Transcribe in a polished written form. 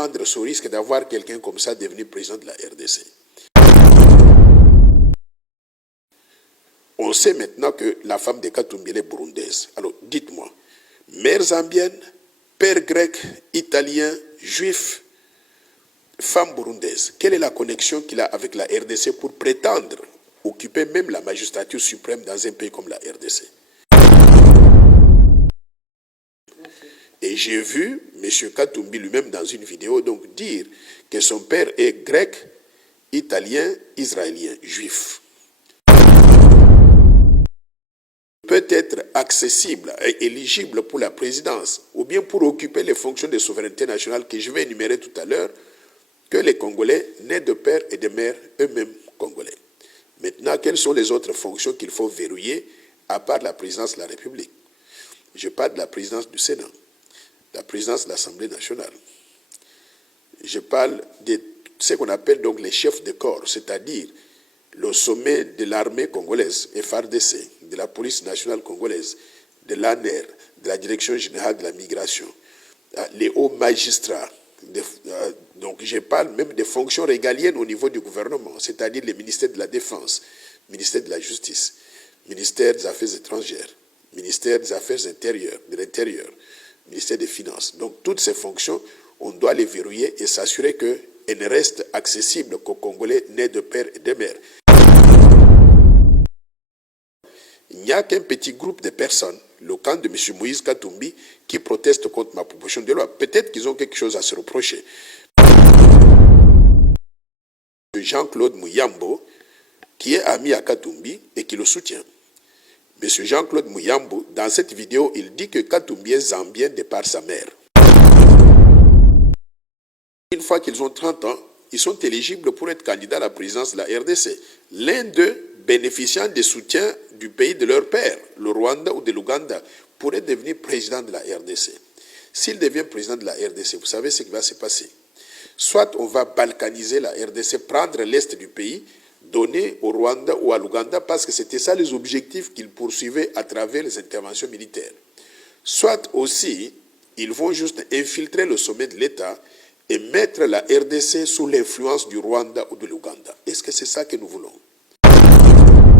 prendre ce risque d'avoir quelqu'un comme ça devenir président de la RDC. On sait maintenant que la femme de Katumbi est burundaise. Alors, dites-moi, mère zambienne, père grec, italien, juif, femme burundaise, quelle est la connexion qu'il a avec la RDC pour prétendre occuper même la magistrature suprême dans un pays comme la RDC? Et j'ai vu M. Katumbi lui-même dans une vidéo donc dire que son père est grec, italien, israélien, juif. Peut être accessible et éligible pour la présidence ou bien pour occuper les fonctions de souveraineté nationale que je vais énumérer tout à l'heure, que les Congolais nés de père et de mère eux-mêmes Congolais. Maintenant, quelles sont les autres fonctions qu'il faut verrouiller à part la présidence de la République? Je parle de la présidence du Sénat, la présidence de l'Assemblée nationale. Je parle de ce qu'on appelle donc les chefs de corps, c'est-à-dire le sommet de l'armée congolaise, FARDC, de la police nationale congolaise, de l'ANER, de la direction générale de la migration, les hauts magistrats. Donc je parle même des fonctions régaliennes au niveau du gouvernement, c'est-à-dire les ministères de la Défense, ministère de la Justice, ministère des Affaires étrangères, ministère des Affaires intérieures, de l'Intérieur, ministère des Finances. Donc toutes ces fonctions, on doit les verrouiller et s'assurer qu'elles ne restent accessibles qu'aux Congolais nés de père et de mère. Il n'y a qu'un petit groupe de personnes, le camp de M. Moïse Katumbi, qui proteste contre ma proposition de loi. Peut-être qu'ils ont quelque chose à se reprocher. Jean-Claude Muyambo, qui est ami à Katumbi et qui le soutient. M. Jean-Claude Muyambo, dans cette vidéo, il dit que Katumbi est zambien de par sa mère. Une fois qu'ils ont 30 ans, ils sont éligibles pour être candidats à la présidence de la RDC. L'un d'eux, bénéficiant des soutiens du pays de leur père, le Rwanda ou de l'Ouganda, pourrait devenir président de la RDC. S'il devient président de la RDC, vous savez ce qui va se passer. Soit on va balkaniser la RDC, prendre l'est du pays, donner au Rwanda ou à l'Ouganda, parce que c'était ça les objectifs qu'ils poursuivaient à travers les interventions militaires. Soit aussi, ils vont juste infiltrer le sommet de l'État et mettre la RDC sous l'influence du Rwanda ou de l'Ouganda. Est-ce que c'est ça que nous voulons?